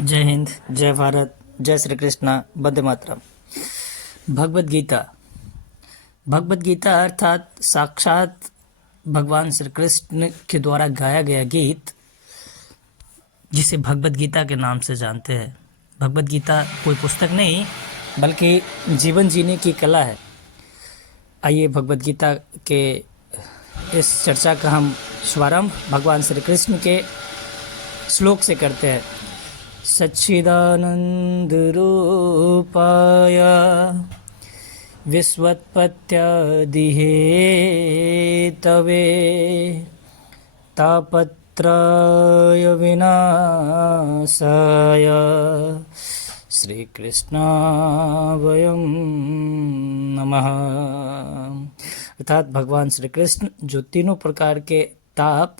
जय हिंद, जय भारत, जय श्री कृष्णा, वंदे मातरम। भगवत गीता। भगवत गीता अर्थात साक्षात भगवान श्री कृष्ण के द्वारा गाया गया गीत, जिसे भगवत गीता के नाम से जानते हैं। भगवत गीता कोई पुस्तक नहीं बल्कि जीवन जीने की कला है। आइए भगवत गीता के इस चर्चा का हम शुभारंभ भगवान श्री कृष्ण के श्लोक से करते हैं। सच्चिदानंद रूपाय विश्वोत्पत्त्यादिहेतवे तापत्रय विनाशाय श्रीकृष्णाय नमः। अर्थात भगवान श्री कृष्ण जो तीनों प्रकार के ताप,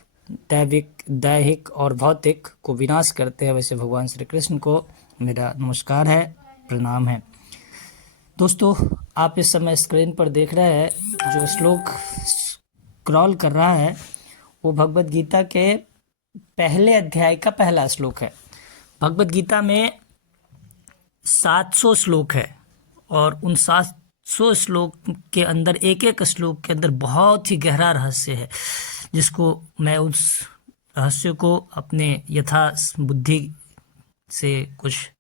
दैविक, दैहिक और भौतिक को विनाश करते हैं, वैसे भगवान श्री कृष्ण को मेरा नमस्कार है, प्रणाम है। दोस्तों, आप इस समय स्क्रीन पर देख रहे हैं जो श्लोक स्क्रॉल कर रहा है वो भगवत गीता के पहले अध्याय का पहला श्लोक है। भगवत गीता में 700 श्लोक है और उन 700 श्लोक के अंदर एक एक श्लोक के अंदर बहुत ही गहरा रहस्य है, जिसको मैं उस रहस्य को अपने यथा बुद्धि से कुछ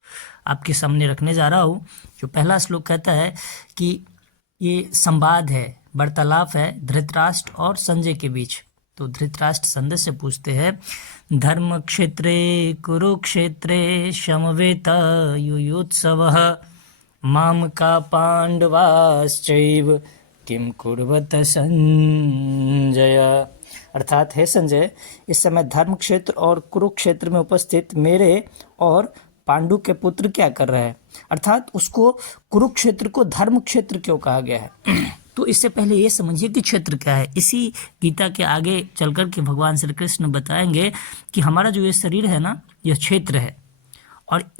आपके सामने रखने जा रहा हूँ। जो पहला श्लोक कहता है कि ये संवाद है, वार्तालाप है धृतराष्ट्र और संजय के बीच। तो धृतराष्ट्र संजय से पूछते हैं, धर्म क्षेत्रे कुरुक्षेत्रे समवेत युयुत्सवः माम का पांडवाश्चैव किम कुर्वत संजय। अर्थात हे संजय, इस समय धर्म क्षेत्र और कुरुक्षेत्र में उपस्थित मेरे और पांडु के पुत्र क्या कर रहे हैं। अर्थात उसको कुरुक्षेत्र को धर्म क्षेत्र क्यों कहा गया है। तो इससे पहले ये समझिए कि क्षेत्र क्या है। इसी गीता के आगे चलकर के भगवान श्री कृष्ण बताएंगे कि हमारा जो ये शरीर है ना, यह क्षेत्र है, और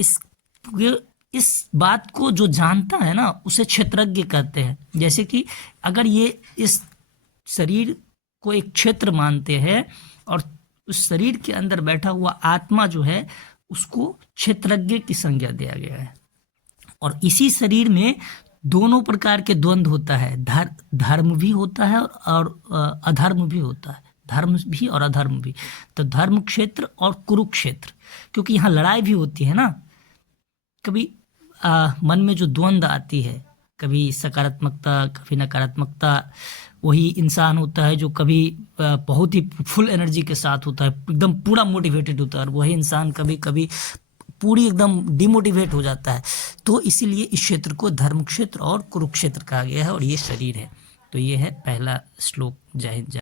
इस बात को जो जानता है ना उसे क्षेत्रज्ञ कहते हैं। जैसे कि अगर ये इस शरीर को एक क्षेत्र मानते हैं और उस शरीर के अंदर बैठा हुआ आत्मा जो है उसको क्षेत्रज्ञ की संज्ञा दिया गया है। और इसी शरीर में दोनों प्रकार के द्वंद्व होता है, धर्म भी होता है और अधर्म भी होता है, धर्म भी और अधर्म भी। तो धर्म क्षेत्र और कुरुक्षेत्र, क्योंकि यहाँ लड़ाई भी होती है ना। कभी मन में जो द्वंद्व आती है, कभी सकारात्मकता कभी नकारात्मकता, वही इंसान होता है जो कभी बहुत ही फुल एनर्जी के साथ होता है, एकदम पूरा मोटिवेटेड होता है, और वही इंसान कभी कभी पूरी एकदम डिमोटिवेट हो जाता है। तो इसीलिए इस क्षेत्र को धर्म क्षेत्र और कुरुक्षेत्र कहा गया है, और ये शरीर है। तो ये है पहला श्लोक। जय हिंद।